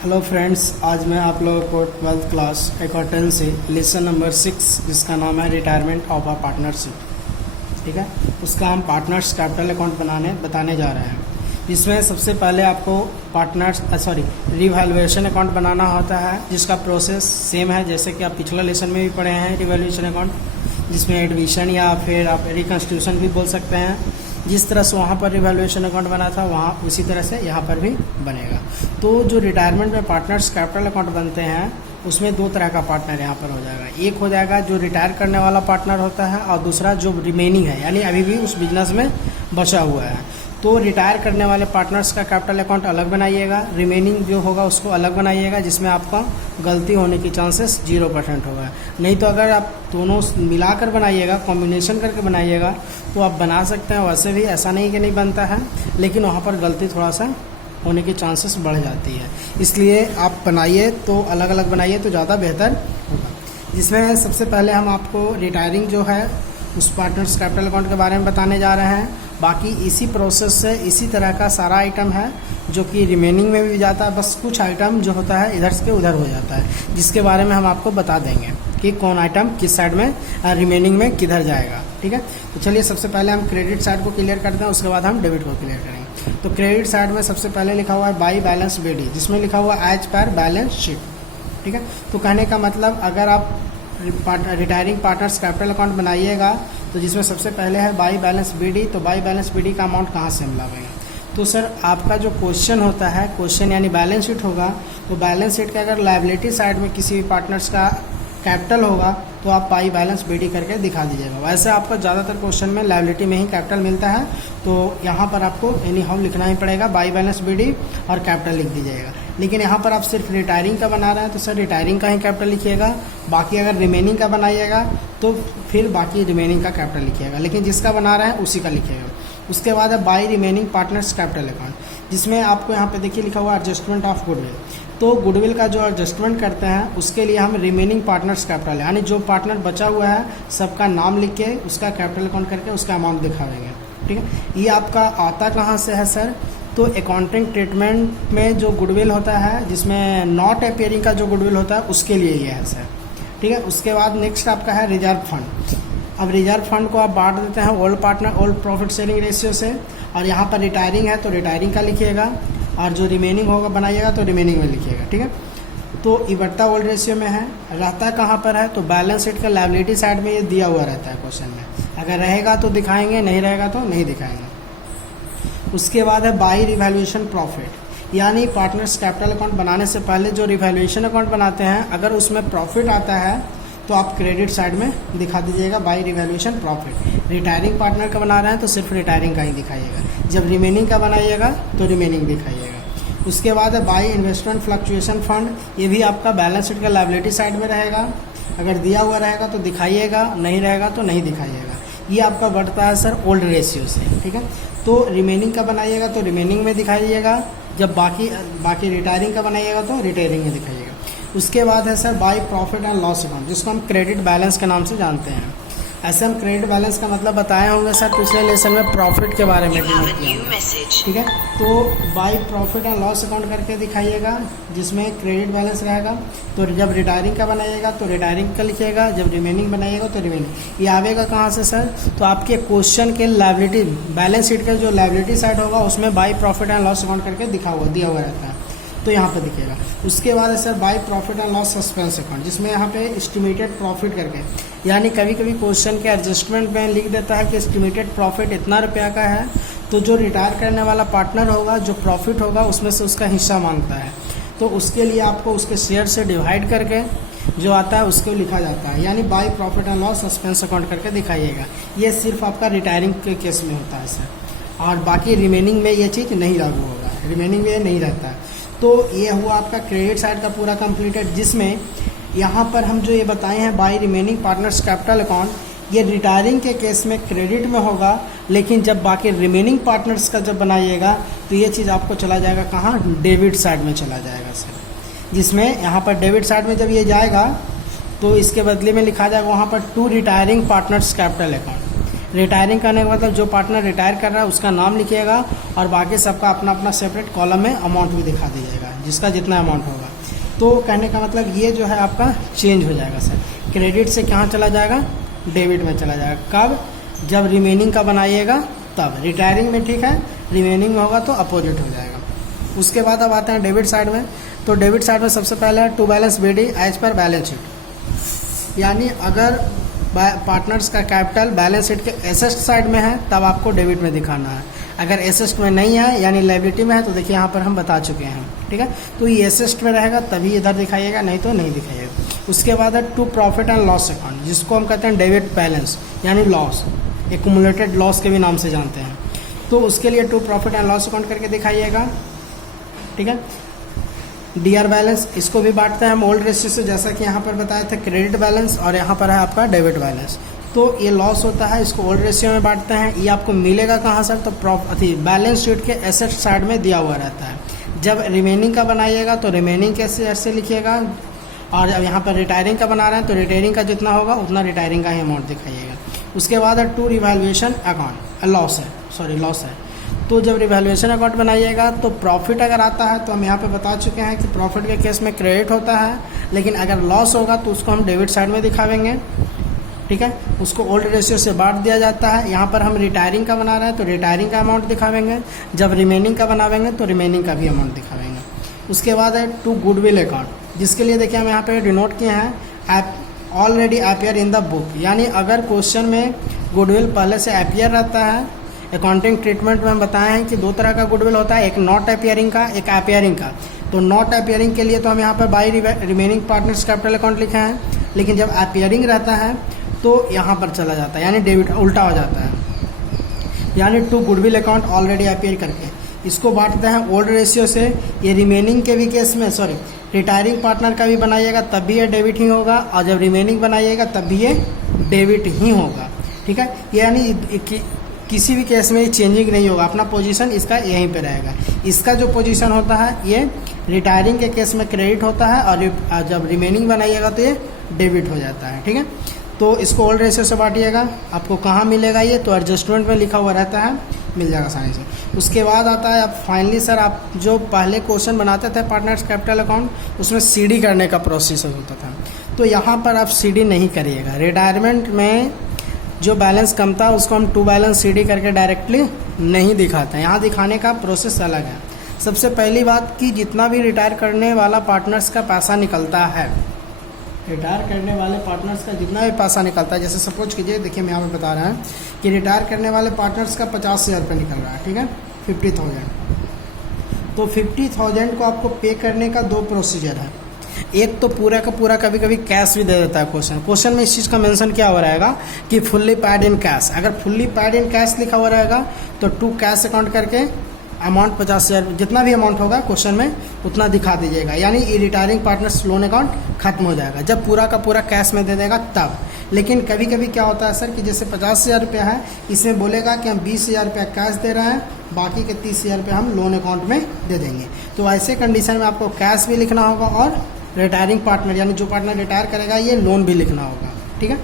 Hello friends, आज मैं आप लोगों को 12th क्लास अकाउंटेंट से लेसन नंबर 6 जिसका नाम है रिटायरमेंट ऑफ अ पार्टनरशिप, ठीक है, उसका हम पार्टनर्स कैपिटल अकाउंट बताने जा रहे हैं। इसमें सबसे पहले आपको रिवैल्यूएशन अकाउंट बनाना होता है, जिसका प्रोसेस सेम है जैसे कि आप पिछला लेसन में भी पढ़े हैं। रिवैल्यूएशन अकाउंट जिसमें एडमिशन या फिर आप रिकन्स्टिट्यूशन भी बोल सकते हैं। जिस तरह से वहाँ पर रिवैल्यूएशन अकाउंट बना था वहाँ उसी तरह से यहाँ पर भी बनेगा। तो जो रिटायरमेंट में पार्टनर्स कैपिटल अकाउंट बनते हैं उसमें दो तरह का पार्टनर यहाँ पर हो जाएगा। एक हो जाएगा जो रिटायर करने वाला पार्टनर होता है और दूसरा जो रिमेनिंग है, यानी अभी भी उस बिजनेस में बचा हुआ है। तो रिटायर करने वाले पार्टनर्स का कैपिटल अकाउंट अलग बनाइएगा, रिमेनिंग जो होगा उसको अलग बनाइएगा, जिसमें आपका गलती होने की चांसेस 0% होगा। नहीं तो अगर आप दोनों मिलाकर बनाइएगा, कॉम्बिनेशन करके बनाइएगा तो आप बना सकते हैं। वैसे भी ऐसा नहीं कि नहीं बनता है, लेकिन वहाँ पर गलती थोड़ा सा होने की चांसेस बढ़ जाती है। इसलिए आप बनाइए तो अलग अलग बनाइए तो ज़्यादा बेहतर होगा। जिसमें सबसे पहले हम आपको रिटायरिंग जो है उस पार्टनर्स कैपिटल अकाउंट के बारे में बताने जा रहे हैं। बाकी इसी प्रोसेस से इसी तरह का सारा आइटम है जो कि रिमेनिंग में भी जाता है, बस कुछ आइटम जो होता है इधर से उधर हो जाता है, जिसके बारे में हम आपको बता देंगे कि कौन आइटम किस साइड में रिमेनिंग में किधर जाएगा। ठीक है, तो चलिए सबसे पहले हम क्रेडिट साइड को क्लियर करते हैं, उसके बाद हम डेबिट को क्लियर करेंगे। तो क्रेडिट साइड में सबसे पहले लिखा हुआ है बाई बैलेंस बीडी, जिसमें लिखा हुआ है एज पर बैलेंस शीट। ठीक है, तो कहने का मतलब अगर आप रिटायरिंग पार्टनर्स कैपिटल अकाउंट बनाइएगा तो जिसमें सबसे पहले है बाई बैलेंस बीडी, तो बाई बैलेंस बीडी का अमाउंट कहाँ से हम लाएंगे? तो सर आपका जो क्वेश्चन होता है, क्वेश्चन यानी बैलेंस शीट होगा, तो बैलेंस शीट के अगर लायबिलिटी साइड में किसी भी पार्टनर्स का कैपिटल होगा तो आप बाई बैलेंस बीडी करके दिखा दीजिएगा। वैसे आपका ज़्यादातर क्वेश्चन में लायबिलिटी में ही कैपिटल मिलता है, तो यहाँ पर आपको एनी हाउ लिखना ही पड़ेगा बाई बैलेंस बीडी और कैपिटल लिख दीजिएगा। लेकिन यहाँ पर आप सिर्फ रिटायरिंग का बना रहे हैं तो सर रिटायरिंग का ही कैपिटल लिखिएगा। बाकी अगर रिमेनिंग का बनाइएगा तो फिर बाकी रिमेनिंग का कैपिटल लिखिएगा, लेकिन जिसका बना रहे हैं उसी का लिखिएगा। उसके बाद है by remaining partners capital account, जिसमें आपको यहाँ पे देखिए लिखा हुआ एडजस्टमेंट ऑफ गुडविल। तो गुडविल का जो एडजस्टमेंट करते हैं उसके लिए हम रिमेनिंग पार्टनर्स कैपिटल, यानी जो पार्टनर बचा हुआ है सबका नाम लिख के उसका कैपिटल अकाउंट करके उसका अमाउंट दिखा देंगे। ठीक है, ये आपका आता कहाँ से है सर? तो अकाउंटिंग ट्रीटमेंट में जो गुडविल होता है, जिसमें नॉट अपियरिंग का जो गुडविल होता है उसके लिए ये है सर। ठीक है, उसके बाद नेक्स्ट आपका है रिजर्व फंड। अब रिजर्व फंड को आप बांट देते हैं old partner old profit sharing ratio से, और यहाँ पर रिटायरिंग है तो रिटायरिंग का लिखिएगा, और जो रिमेनिंग होगा बनाइएगा तो रिमेनिंग में लिखिएगा। ठीक है, तो इबरता ओल्ड रेशियो में है, रहता कहाँ पर है? तो बैलेंस शीट का लायबिलिटी साइड में ये दिया हुआ रहता है क्वेश्चन में। अगर रहेगा तो दिखाएंगे, नहीं रहेगा तो नहीं दिखाएंगे। उसके बाद है बाई रिवैल्यूएशन प्रॉफिट, यानी पार्टनर्स कैपिटल अकाउंट बनाने से पहले जो रिवैल्यूएशन अकाउंट बनाते हैं, अगर उसमें प्रॉफिट आता है तो आप क्रेडिट साइड में दिखा दीजिएगा by revaluation profit. Retiring partner का बना रहे हैं तो सिर्फ रिटायरिंग का ही दिखाइएगा, जब रिमेनिंग का बनाइएगा तो रिमेनिंग दिखाइएगा। उसके बाद है बाई इन्वेस्टमेंट फ्लक्चुएशन फंड, ये भी आपका बैलेंस शीट का लायबिलिटी साइड में रहेगा। अगर दिया हुआ रहेगा तो दिखाइएगा, नहीं रहेगा तो नहीं दिखाइएगा। ये आपका बढ़ता है सर ओल्ड रेशियो से। ठीक है, तो रिमेनिंग का बनाइएगा तो रिमेनिंग में दिखाइएगा, जब बाकी रिटायरिंग का बनाइएगा तो रिटायरिंग में दिखाइएगा। उसके बाद है sir by profit and loss account, जिसको हम क्रेडिट बैलेंस के नाम से जानते हैं। ऐसे हम क्रेडिट बैलेंस का मतलब बताए होंगे सर पिछले लेसन में प्रॉफिट के बारे में भी। ठीक है, तो by profit and loss account करके दिखाइएगा, जिसमें क्रेडिट बैलेंस रहेगा। तो जब रिटायरिंग का बनाइएगा तो रिटायरिंग का लिखिएगा, जब रिमेनिंग बनाइएगा तो रिमेनिंग। ये आवेगा कहाँ से सर? तो आपके क्वेश्चन के लायबिलिटी बैलेंस शीट का जो लायबिलिटी साइड होगा उसमें by profit and loss account करके दिया हुआ रहता है, तो यहाँ पे दिखेगा। उसके बाद है sir by profit and loss suspense account, जिसमें यहाँ पे एस्टिमेटेड प्रॉफिट करके, यानी कभी कभी क्वेश्चन के एडजस्टमेंट में लिख देता है कि एस्टिमेटेड प्रॉफिट इतना रुपया का है, तो जो रिटायर करने वाला पार्टनर होगा जो प्रॉफिट होगा उसमें से उसका हिस्सा मांगता है, तो उसके लिए आपको उसके शेयर से डिवाइड करके जो आता है उसको लिखा जाता है, यानी by profit and loss suspense account करके दिखाइएगा। ये सिर्फ आपका रिटायरिंग के केस में होता है सर, और बाकी रिमेनिंग में ये चीज़ नहीं लागू होगा, रिमेनिंग में ये नहीं रहता है। तो ये हुआ आपका क्रेडिट साइड का पूरा कंप्लीटेड, जिसमें यहाँ पर हम जो ये बताए हैं by remaining partners capital account, ये रिटायरिंग के केस में क्रेडिट में होगा, लेकिन जब बाकी रिमेनिंग पार्टनर्स का जब बनाइएगा तो ये चीज़ आपको चला जाएगा कहाँ? डेबिट साइड में चला जाएगा सर। जिसमें यहाँ पर डेबिट साइड में जब ये जाएगा तो इसके बदले में लिखा जाएगा वहाँ पर to retiring partners capital account. Retiring करने का मतलब जो पार्टनर रिटायर कर रहा है उसका नाम लिखिएगा, और बाकी सबका अपना अपना सेपरेट कॉलम में अमाउंट भी दिखा दीजिएगा। जिसका जितना अमाउंट होगा। तो कहने का मतलब ये जो है आपका चेंज हो जाएगा सर, क्रेडिट से कहाँ चला जाएगा, डेबिट में चला जाएगा। कब, जब रिमेनिंग का बनाइएगा तब, रिटायरिंग में ठीक है, रिमेनिंग में होगा तो अपोजिट हो जाएगा। उसके बाद अब आते हैं डेबिट साइड में। तो डेबिट साइड में सबसे पहले है टू बैलेंस बीडी एज पर बैलेंस शीट, यानी अगर पार्टनर्स का कैपिटल बैलेंस शीट के एसेट साइड में है तब आपको डेबिट में दिखाना है। अगर एसेट में नहीं है यानी लायबिलिटी में है तो देखिए यहाँ पर हम बता चुके हैं, ठीक है। तो ये एसेट में रहेगा तभी इधर दिखाइएगा, नहीं तो नहीं दिखाइएगा। उसके बाद है to profit and loss account, जिसको हम कहते हैं डेबिट बैलेंस यानी लॉस, एक्यूमुलेटेड लॉस के भी नाम से जानते हैं। तो उसके लिए to profit and loss account करके दिखाइएगा, ठीक है। डीआर बैलेंस, इसको भी बांटते हैं हम ओल्ड रेशियो से, जैसा कि यहाँ पर बताया था क्रेडिट बैलेंस, और यहाँ पर है आपका डेबिट बैलेंस। तो ये लॉस होता है, इसको ओल्ड रेशियो में बांटते हैं। ये आपको मिलेगा कहाँ सर, तो बैलेंस शीट के एसेट साइड में दिया हुआ रहता है। जब रिमेनिंग का बनाइएगा तो रिमेनिंग के एसेट से लिखिएगा, और जब यहाँ पर रिटायरिंग का बना रहे हैं तो रिटायरिंग का जितना होगा उतना रिटायरिंग का ही अमाउंट दिखाइएगा। उसके बाद है टू रिवैल्यूएशन अकाउंट, लॉस है। तो जब रिवैल्यूएशन अकाउंट बनाइएगा तो प्रॉफिट अगर आता है तो हम यहाँ पे बता चुके हैं कि प्रॉफिट के केस में क्रेडिट होता है, लेकिन अगर लॉस होगा तो उसको हम डेबिट साइड में दिखावेंगे, ठीक है। उसको ओल्ड रेशियो से बांट दिया जाता है। यहाँ पर हम रिटायरिंग का बना रहे हैं तो रिटायरिंग का अमाउंट दिखावेंगे, जब रिमेनिंग का बनावेंगे तो रिमेनिंग का भी अमाउंट दिखावेंगे। उसके बाद है टू गुडविल अकाउंट, जिसके लिए देखिए हम यहाँ पे डिनोट किए हैं already appear in the book, यानी अगर क्वेश्चन में गुडविल पहले से अपीयर रहता है। अकाउंटिंग ट्रीटमेंट में हम बताए हैं कि दो तरह का गुडविल होता है, एक नॉट अपीयरिंग का, एक अपीयरिंग का। तो नॉट अपीयरिंग के लिए तो हम यहाँ पर by remaining partners capital account लिखे हैं, लेकिन जब अपीयरिंग रहता है तो यहाँ पर चला जाता है, यानी डेबिट उल्टा हो जाता है, यानी to goodwill account already appear करके। इसको बांटते हैं ओल्ड रेशियो से। ये रिमेनिंग के भी केस में रिटायरिंग पार्टनर का भी बनाइएगा तब भी ये डेबिट ही होगा, और जब रिमेनिंग बनाइएगा तब भी ये डेबिट ही होगा, ठीक है। यानी किसी भी केस में ये चेंजिंग नहीं होगा, अपना पोजीशन इसका यहीं पे रहेगा। इसका जो पोजीशन होता है ये रिटायरिंग के केस में क्रेडिट होता है, और जब रिमेनिंग बनाइएगा तो ये डेबिट हो जाता है, ठीक है। तो इसको ओल्ड रेशियो से बांटिएगा। आपको कहाँ मिलेगा ये, तो एडजस्टमेंट में लिखा हुआ रहता है, मिल जाएगा आसानी से। उसके बाद आता है अब फाइनली सर, आप जो पहले क्वेश्चन बनाते थे पार्टनर्स कैपिटल अकाउंट, उसमें सीडी करने का प्रोसेस होता था। तो यहाँ पर आप सीडी नहीं करिएगा। रिटायरमेंट में जो बैलेंस कम था उसको हम टू बैलेंस सीडी करके डायरेक्टली नहीं दिखाते हैं, यहाँ दिखाने का प्रोसेस अलग है। सबसे पहली बात कि जितना भी रिटायर करने वाला पार्टनर्स का पैसा निकलता है, रिटायर करने वाले पार्टनर्स का जितना भी पैसा निकलता है, जैसे सपोज कीजिए, देखिए मैं यहाँ पे बता रहा हूँ कि रिटायर करने वाले पार्टनर्स का 50,000 रुपये निकल रहा है, ठीक है, 50,000। तो 50,000 को आपको पे करने का दो प्रोसीजर है। एक तो पूरा का पूरा कभी कभी कैश भी दे देता है क्वेश्चन में इस चीज़ का मेंशन क्या हुआ रहेगा कि फुल्ली पैड इन कैश। अगर फुल्ली पैड इन कैश लिखा हुआ रहेगा तो टू कैश अकाउंट करके अमाउंट 50,000 जितना भी अमाउंट होगा क्वेश्चन में उतना दिखा दीजिएगा, यानी ये रिटायरिंग पार्टनर्स लोन अकाउंट खत्म हो जाएगा जब पूरा का पूरा कैश में दे देगा तब। लेकिन कभी कभी क्या होता है सर कि जैसे 50,000 रुपया है, इसमें बोलेगा कि हम 20,000 रुपया कैश दे रहे हैं, बाकी के 30,000 रुपया हम लोन अकाउंट में दे देंगे। तो ऐसे कंडीशन में आपको कैश भी लिखना होगा और रिटायरिंग पार्टनर यानी जो पार्टनर रिटायर करेगा ये लोन भी लिखना होगा, ठीक है।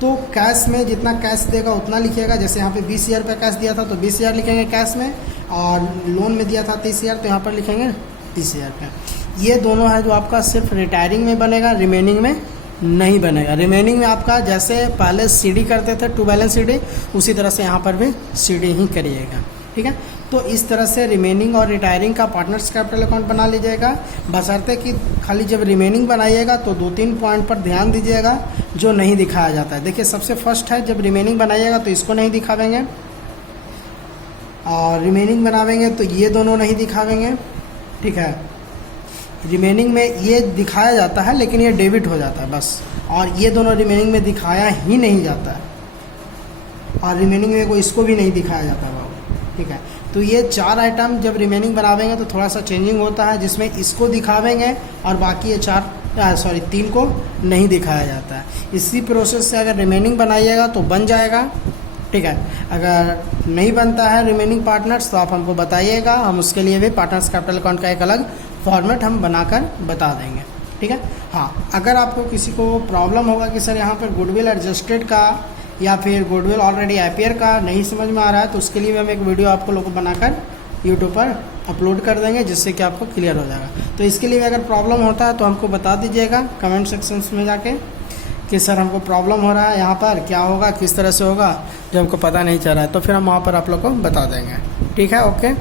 तो कैश में जितना कैश देगा उतना लिखिएगा। जैसे यहाँ पे 20,000 रुपया कैश दिया था तो 20,000 लिखेंगे कैश में, और लोन में दिया था 30,000 तो यहाँ पर लिखेंगे 30,000 रुपया। ये दोनों है जो आपका सिर्फ रिटायरिंग में बनेगा, रिमेनिंग में नहीं बनेगा। रिमेनिंग में आपका जैसे पहले सीडी करते थे टू बैलेंस सीडी, उसी तरह से यहाँ पर भी सीडी ही करिएगा, ठीक है। तो इस तरह से रिमेनिंग और रिटायरिंग का पार्टनर्स कैपिटल अकाउंट बना लीजिएगा, बशर्ते कि खाली जब रिमेनिंग बनाइएगा तो 2-3 पॉइंट पर ध्यान दीजिएगा जो नहीं दिखाया जाता है। देखिए सबसे फर्स्ट है, जब रिमेनिंग बनाइएगा तो इसको नहीं दिखावेंगे, और रिमेनिंग बनावेंगे तो ये दोनों नहीं दिखावेंगे, ठीक है। रिमेनिंग में ये दिखाया जाता है लेकिन ये डेबिट हो जाता है बस, और ये दोनों रिमेनिंग में दिखाया ही नहीं जाता है, और रिमेनिंग में कोई इसको भी नहीं दिखाया जाता है बाबू, ठीक है। तो ये 4 आइटम जब रिमेनिंग बनावेंगे तो थोड़ा सा चेंजिंग होता है, जिसमें इसको दिखावेंगे और बाकी ये 3 को नहीं दिखाया जाता है। इसी प्रोसेस से अगर रिमेनिंग बनाइएगा तो बन जाएगा, ठीक है। अगर नहीं बनता है रिमेनिंग पार्टनर्स तो आप हमको बताइएगा, हम उसके लिए भी पार्टनर्स कैपिटल अकाउंट का एक अलग फॉर्मेट हम बनाकर बता देंगे, ठीक है। हाँ, अगर आपको किसी को प्रॉब्लम होगा कि सर यहाँ पर गुडविल एडजस्टेड का या फिर गुडविल ऑलरेडी अपीयर का नहीं समझ में आ रहा है, तो उसके लिए भी हम एक वीडियो आपको लोगों को बनाकर यूट्यूब पर अपलोड कर देंगे, जिससे कि आपको क्लियर हो जाएगा। तो इसके लिए अगर प्रॉब्लम होता है तो हमको बता दीजिएगा कमेंट सेक्शंस में जाके कि सर हमको प्रॉब्लम हो रहा है, यहाँ पर क्या होगा, किस तरह से होगा, जो हमको पता नहीं चल रहा है, तो फिर हम वहाँ पर आप लोग को बता देंगे। ठीक है, ओके।